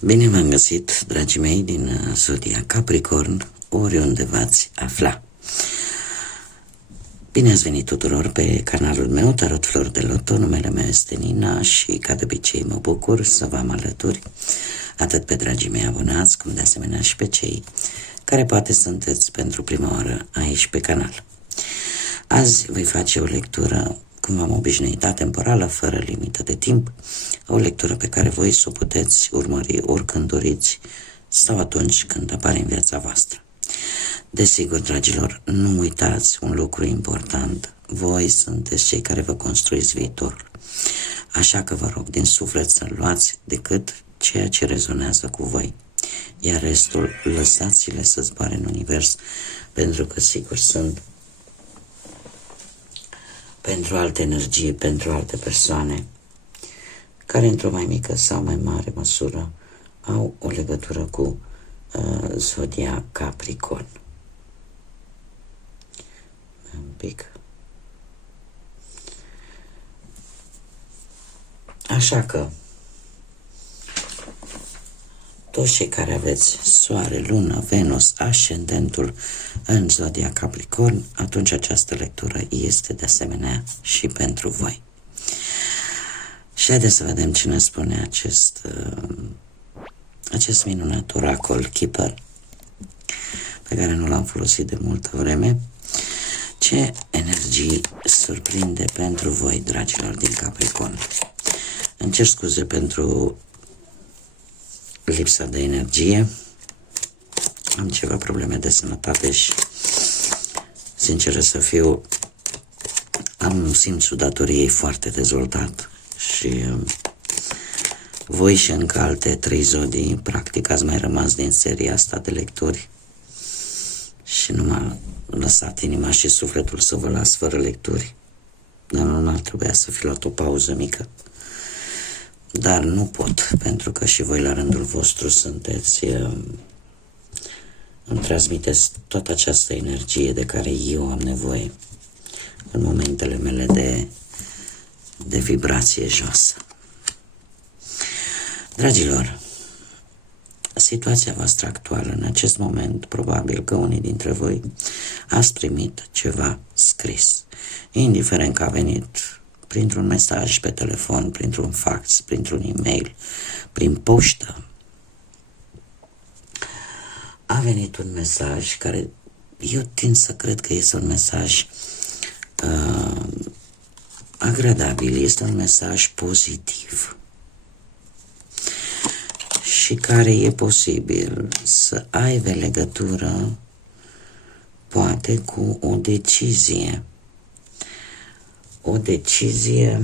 Bine v-am găsit, dragii mei din Zodia Capricorn, oriunde v-ați afla. Bine ați venit tuturor pe canalul meu, Tarot Flori de Loto. Numele meu este Nina și, ca de obicei, mă bucur să vă am alături, atât pe dragii mei abonați, cum de asemenea și pe cei care poate sunteți pentru prima oară aici pe canal. Azi voi face o lectură, cum v-am obișnuit, atemporală, fără limită de timp, o lectură pe care voi să o puteți urmări oricând doriți sau atunci când apare în viața voastră. Desigur, dragilor, nu uitați un lucru important: voi sunteți cei care vă construiți viitorul. Așa că vă rog din suflet să luați decât ceea ce rezonează cu voi, iar restul lăsați-le să zboare în univers, pentru că sigur sunt pentru alte energii, pentru alte persoane care într-o mai mică sau mai mare măsură au o legătură cu Zodia Capricorn. Un pic. Așa că toți cei care aveți Soare, Lună, Venus, Ascendentul în Zodia Capricorn, atunci această lectură este de asemenea și pentru voi. Și haideți să vedem ce ne spune acest minunat oracol Keeper, pe care nu l-am folosit de multă vreme. Ce energii surprinde pentru voi, dragilor din Capricorn? Îmi cer scuze pentru lipsa de energie, am ceva probleme de sănătate și, sincer să fiu, am simțul datoriei foarte dezvoltat și voi și încă alte 3 zodii, practic ați mai rămas din seria asta de lecturi și nu m-a lăsat inima și sufletul să vă las fără lecturi, dar normal trebuia să fi luat o pauză mică. Dar nu pot, pentru că și voi la rândul vostru sunteți, îmi transmiteți toată această energie de care eu am nevoie în momentele mele de vibrație joasă. Dragilor, situația voastră actuală în acest moment, probabil că unii dintre voi ați primit ceva scris, indiferent că a venit printr-un mesaj pe telefon, printr-un fax, printr-un e-mail, prin poștă. A venit un mesaj care eu tind să cred că este un mesaj agradabil, este un mesaj pozitiv și care e posibil să aibă legătură poate cu o decizie. O decizie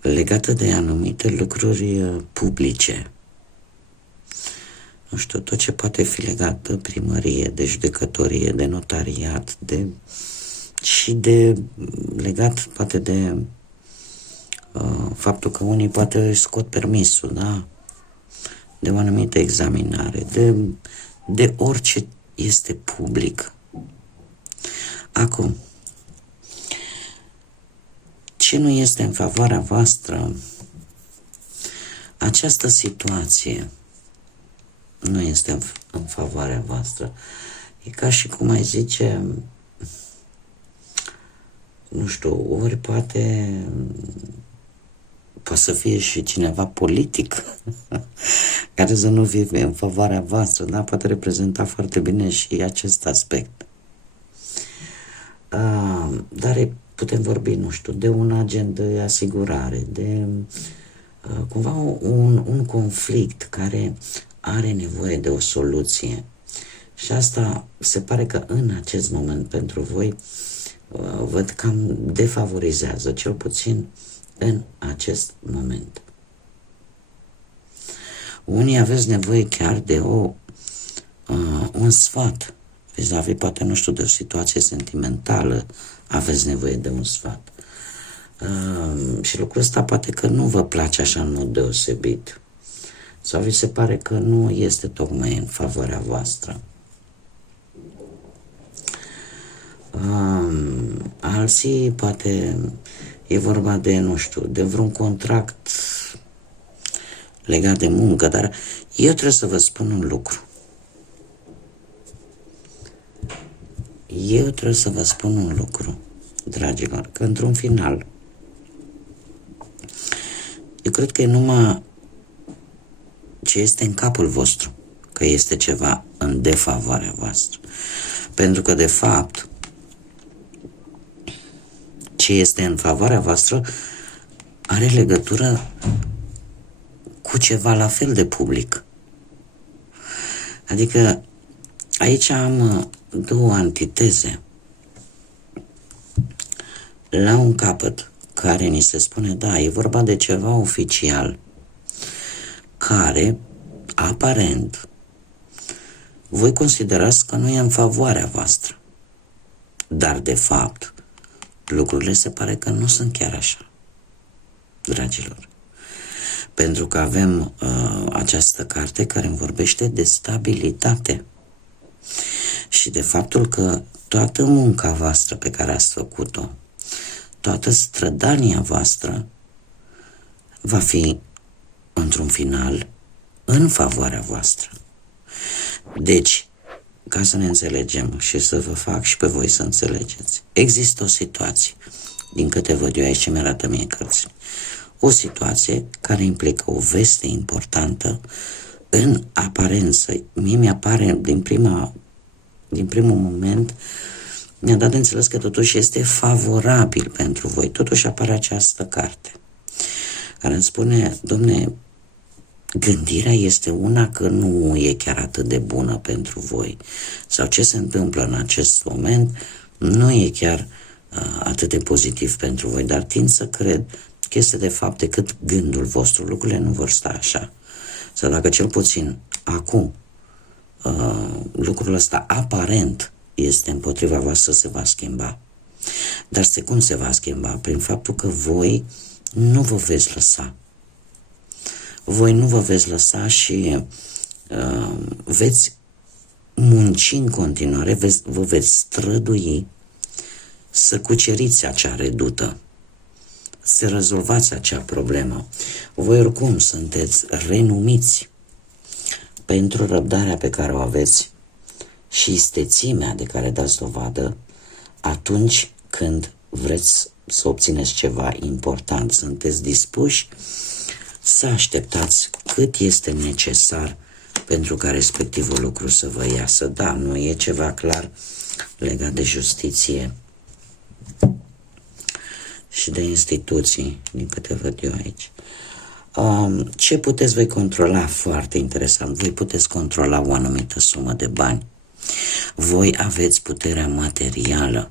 legată de anumite lucruri publice. Nu știu, tot ce poate fi legat de primărie, de judecătorie, de notariat, legat poate de faptul că unii poate scot permisul, da? De o anumită examinare, de orice este public. Acum, ce nu este în favoarea voastră, această situație nu este în favoarea voastră. E ca și cum ai zice, nu știu, ori poate să fie și cineva politic care să nu fie în favoarea voastră, da? Poate reprezenta foarte bine și acest aspect. Dar putem vorbi, nu știu, de un agent de asigurare, de cumva un conflict care are nevoie de o soluție. Și asta se pare că în acest moment pentru voi văd cam defavorizează, cel puțin în acest moment. Unii aveți nevoie chiar de un sfat vis-a-vis, poate, nu știu, de o situație sentimentală, aveți nevoie de un sfat. Și lucrul ăsta poate că nu vă place așa în mod deosebit. Sau vi se pare că nu este tocmai în favoarea voastră. Alții poate e vorba de, nu știu, de vreun contract legat de muncă, dar eu trebuie să vă spun un lucru. Eu trebuie să vă spun un lucru, dragilor, că într-un final, eu cred că e numai ce este în capul vostru, că este ceva în defavoarea voastră. Pentru că, de fapt, ce este în favoarea voastră are legătură cu ceva la fel de public. Adică aici am două antiteze. La un capăt care ni se spune, da, e vorba de ceva oficial, care, aparent, voi considerați că nu e în favoarea voastră. Dar, de fapt, lucrurile se pare că nu sunt chiar așa, dragilor. Pentru că avem această carte care îmi vorbește de stabilitate și de faptul că toată munca voastră pe care ați făcut-o, toată strădania voastră va fi, într-un final, în favoarea voastră. Deci, ca să ne înțelegem și să vă fac și pe voi să înțelegeți, există o situație, din câte văd eu aici ce mi-arată mie cărți, o situație care implică o veste importantă în aparență. Mie mi-apare din primul moment, mi-a dat de înțeles că totuși este favorabil pentru voi. Totuși apare această carte care îmi spune, domne, gândirea este una că nu e chiar atât de bună pentru voi. Sau ce se întâmplă în acest moment nu e chiar atât de pozitiv pentru voi, dar tind să cred că este de fapt decât gândul vostru. Lucrurile nu vor sta așa. Sau dacă cel puțin acum lucrul ăsta aparent este împotriva voastră, se va schimba. Dar cum se va schimba? Prin faptul că voi nu vă veți lăsa. Voi nu vă veți lăsa și veți munci în continuare, vă veți strădui să cuceriți acea redută, să rezolvați acea problemă. Voi oricum sunteți renumiți pentru răbdarea pe care o aveți și istețimea de care dați dovadă atunci când vreți să obțineți ceva important. Sunteți dispuși să așteptați cât este necesar pentru ca respectivul lucru să vă iasă. Da, nu e ceva clar legat de justiție și de instituții, din câte văd eu aici. Ce puteți voi controla? Foarte interesant. Voi puteți controla o anumită sumă de bani. Voi aveți puterea materială.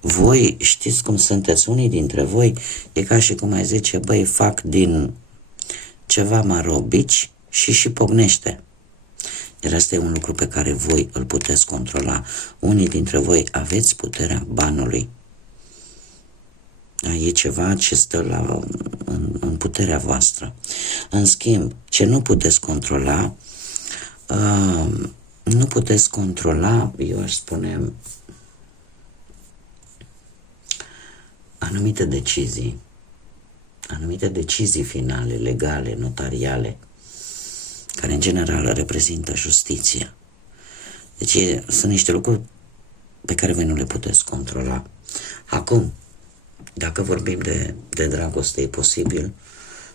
Voi știți cum sunteți, unii dintre voi, e ca și cum ai zice, băi, fac din ceva maro bici și pocnește. Iar asta e un lucru pe care voi îl puteți controla. Unii dintre voi aveți puterea banului. E ceva ce stă în puterea voastră. În schimb, ce nu puteți controla, eu aș spune, anumite decizii finale, legale, notariale, care în general reprezintă justiția. Deci sunt niște lucruri pe care voi nu le puteți controla. Acum, dacă vorbim de dragoste, e posibil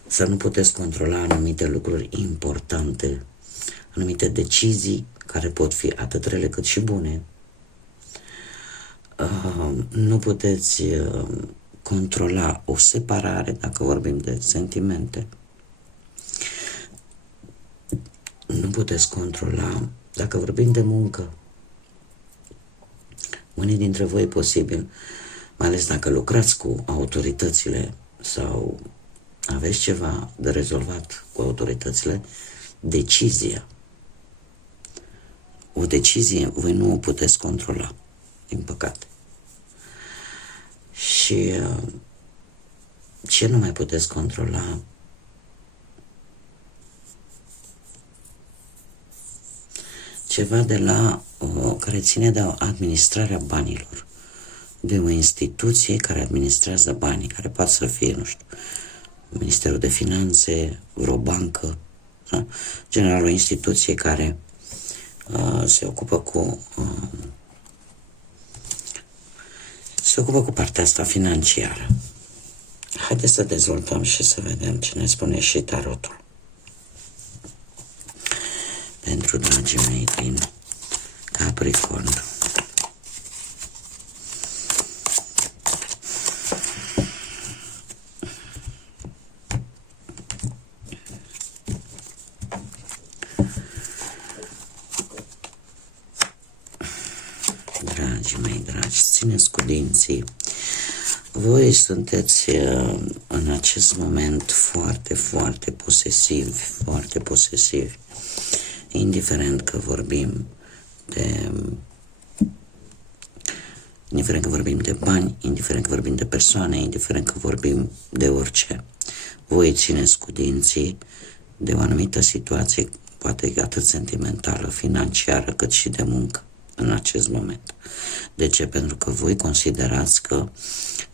să nu puteți controla anumite lucruri importante, anumite decizii care pot fi atât rele cât și bune. Nu puteți controla o separare, dacă vorbim de sentimente. Nu puteți controla, dacă vorbim de muncă. Unii dintre voi e posibil, mai ales dacă lucrați cu autoritățile sau aveți ceva de rezolvat cu autoritățile, decizia. O decizie voi nu o puteți controla, din păcate. Și ce nu mai puteți controla? Ceva care ține de administrarea banilor. de o instituție care administrează banii, care poate să fie, nu știu, Ministerul de Finanțe, vreo bancă, da? General o instituție care se ocupă cu partea asta financiară. Haideți să dezvoltăm și să vedem ce ne spune și tarotul. Pentru dragii mei din Capricorn. Dragii mei dragi, țineți cu dinții. Voi sunteți în acest moment foarte, foarte posesivi, foarte posesivi. Indiferent că vorbim de bani, indiferent că vorbim de persoane, indiferent că vorbim de orice. Voi țineți cu dinții de o anumită situație, poate atât sentimentală, financiară, cât și de muncă în acest moment. De ce? Pentru că voi considerați că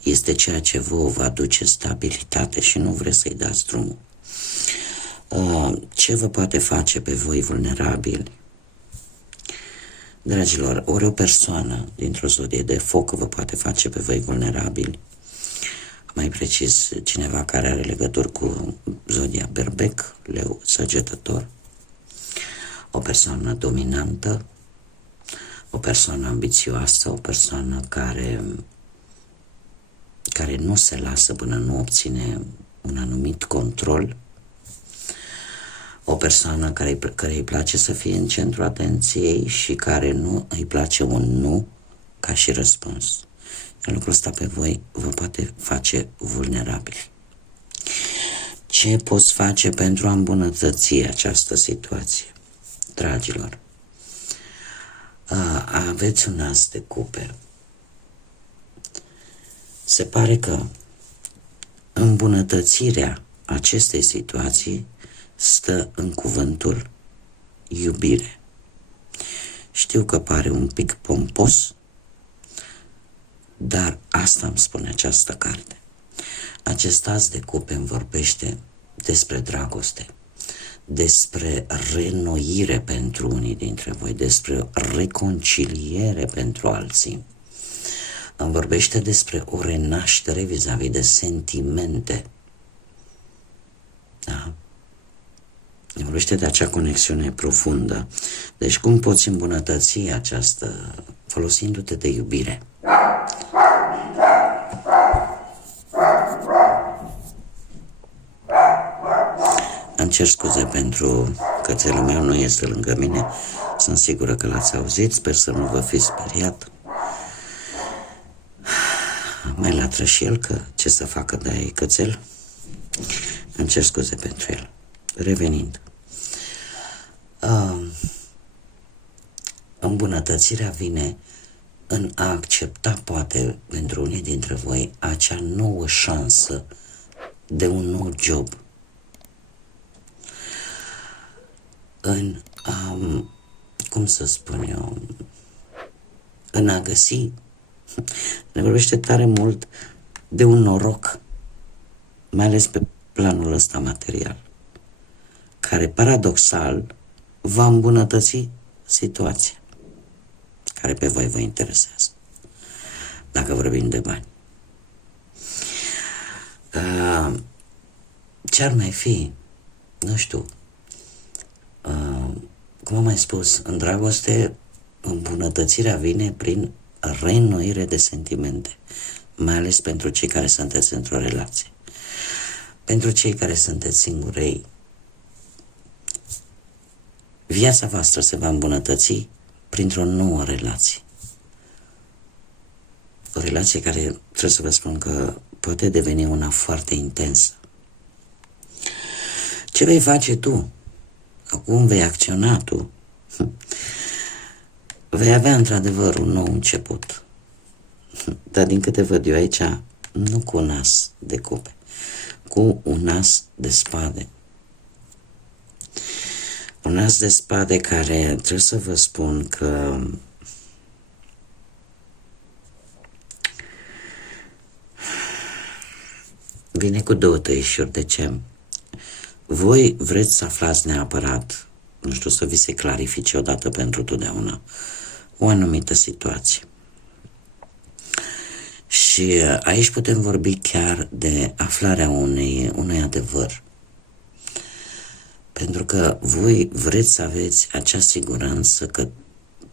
este ceea ce vă va aduce stabilitate și nu vreți să-i dați drumul. Ce vă poate face pe voi vulnerabili? Dragilor, ori o persoană dintr-o zodie de foc vă poate face pe voi vulnerabili, mai precis cineva care are legături cu zodia Berbec, Leu, Săgetător, o persoană dominantă, o persoană ambițioasă, o persoană care nu se lasă până nu obține un anumit control, o persoană care îi place să fie în centrul atenției și care nu îi place un nu ca și răspuns. Iar lucrul ăsta pe voi vă poate face vulnerabili. Ce poți face pentru a îmbunătăți această situație? Dragilor, aveți un as de cupe. Se pare că îmbunătățirea acestei situații stă în cuvântul iubire. Știu că pare un pic pompos, dar asta îmi spune această carte. Acest as de cupe îmi vorbește despre dragoste, despre reînnoire pentru unii dintre voi, despre reconciliere pentru alții. Îmi vorbește despre o renaștere vis-a-vis de sentimente. Da? Îmi vorbește de acea conexiune profundă. Deci cum poți îmbunătăți această, folosindu-te de iubire? Îmi cer scuze pentru cățelul meu, nu este lângă mine. Sunt sigură că l-ați auzit, sper să nu vă fi speriat. Mai latră și el, că ce să facă de-aia e cățel. Îmi cer scuze pentru el. Revenind. Îmbunătățirea vine în a accepta, poate, pentru unii dintre voi, acea nouă șansă de un nou job. În cum să spun eu, în a găsi, ne vorbește tare mult de un noroc, mai ales pe planul ăsta material, care paradoxal va îmbunătăți situația care pe voi vă interesează, dacă vorbim de bani. Ce-ar mai fi? Nu știu. Cum am mai spus, în dragoste îmbunătățirea vine prin reînnoire de sentimente, mai ales pentru cei care sunteți într-o relație. Pentru cei care sunteți singurei, viața voastră se va îmbunătăți printr-o nouă relație. O relație care, trebuie să vă spun că poate deveni una foarte intensă. Ce vei face tu? Cum vei acționa tu? Vei avea într-adevăr un nou început. Dar din câte văd eu aici, nu cu un as de cupe, cu un as de spade. Un as de spade care, trebuie să vă spun că vine cu două tăișuri. De ce? Voi vreți să aflați neapărat, nu știu, să vi se clarifice odată pentru totdeauna o anumită situație. Și aici putem vorbi chiar de aflarea unui adevăr. Pentru că voi vreți să aveți acea siguranță că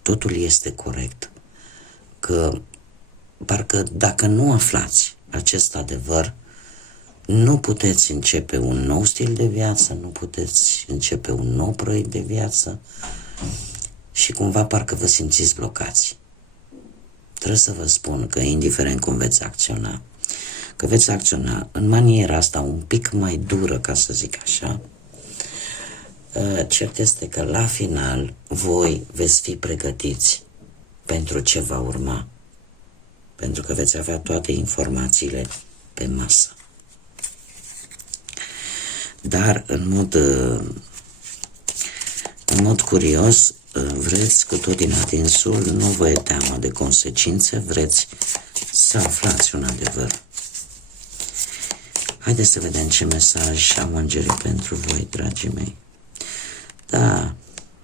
totul este corect. Că parcă dacă nu aflați acest adevăr, nu puteți începe un nou stil de viață, nu puteți începe un nou proiect de viață și cumva parcă vă simțiți blocați. Trebuie să vă spun că indiferent cum veți acționa, că veți acționa în maniera asta un pic mai dură, ca să zic așa, cert este că la final voi veți fi pregătiți pentru ce va urma, pentru că veți avea toate informațiile pe masă. Dar în mod curios, vreți cu tot din adinsul, nu vă e teamă de consecințe, vreți să aflați un adevăr. Haideți să vedem ce mesaj am îngerii pentru voi, dragii mei. Da,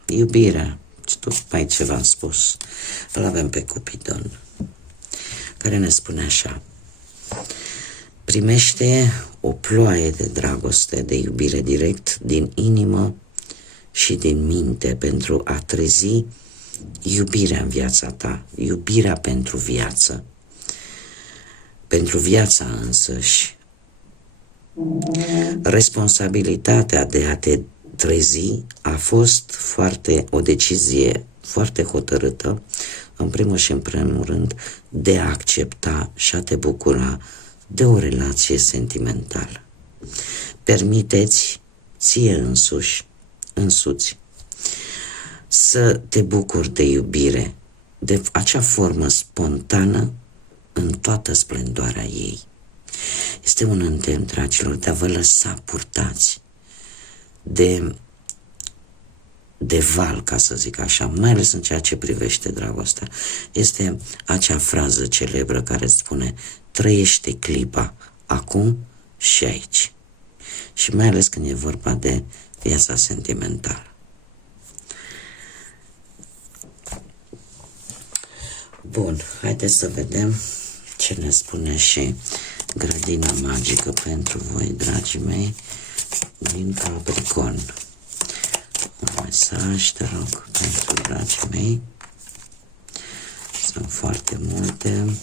iubirea, tocmai ce v-am spus, îl avem pe Cupidon, care ne spune așa: primește o ploaie de dragoste, de iubire direct din inimă și din minte pentru a trezi iubirea în viața ta, iubirea pentru viața însăși. Responsabilitatea de a te trezi a fost o decizie foarte hotărâtă, în primul și în primul rând, de a accepta și a te bucura de o relație sentimentală. Permiteți ție însuți, să te bucuri de iubire, de acea formă spontană în toată splendoarea ei. Este un îndemn, dragilor, de a vă lăsa purtați de val, ca să zic așa, mai ales în ceea ce privește dragostea. Este acea frază celebră care spune: trăiește clipa, acum și aici. Și mai ales când e vorba de viața sentimentală. Bun, haideți să vedem ce ne spune și grădina magică pentru voi, dragii mei, din Capricorn. Un mesaj, te rog, pentru dragii mei. Sunt foarte multe.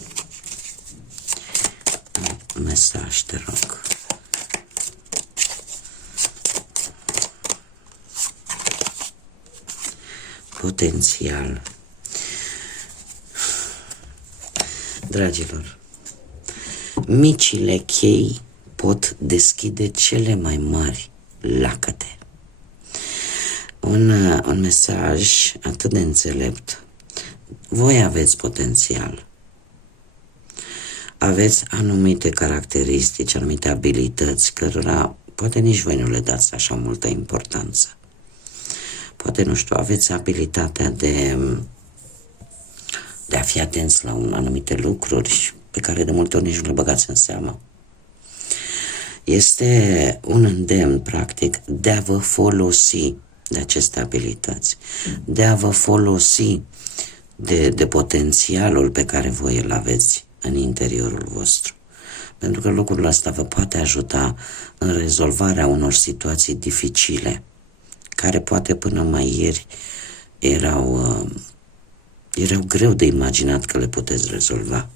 Un mesaj, te rog. Potențial. Dragilor, micile chei pot deschide cele mai mari lacăte. Un mesaj atât de înțelept. Voi aveți potențial. Aveți anumite caracteristici, anumite abilități, cărora poate nici voi nu le dați așa multă importanță. Poate, nu știu, aveți abilitatea de a fi atenți la anumite lucruri pe care de multe ori nici nu le băgați în seamă. Este un îndemn, practic, de a vă folosi de aceste abilități, de a vă folosi de potențialul pe care voi îl aveți în interiorul vostru. Pentru că lucrul ăsta vă poate ajuta în rezolvarea unor situații dificile, care poate până mai ieri erau greu de imaginat că le puteți rezolva.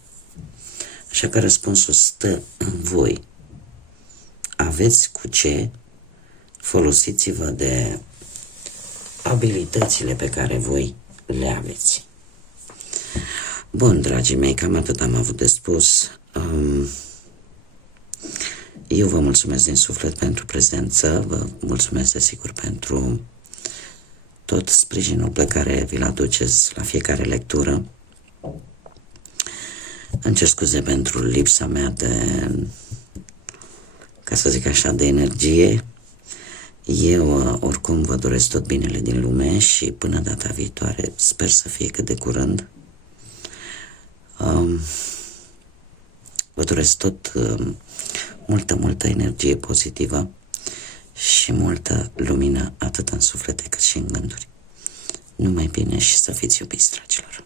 Așa că răspunsul stă în voi. Aveți cu ce, folosiți-vă de abilitățile pe care voi le aveți. Bun, dragii mei, cam atât am avut de spus. Eu vă mulțumesc din suflet pentru prezență, vă mulțumesc desigur pentru tot sprijinul pe care vi-l aduceți la fiecare lectură. Îmi cer scuze pentru lipsa mea de, ca să zic așa, de energie. Eu oricum vă doresc tot binele din lume și până data viitoare sper să fie cât de curând. Vă doresc tot multă energie pozitivă și multă lumină atât în suflete cât și în gânduri. Numai bine și să fiți iubiți, dragilor!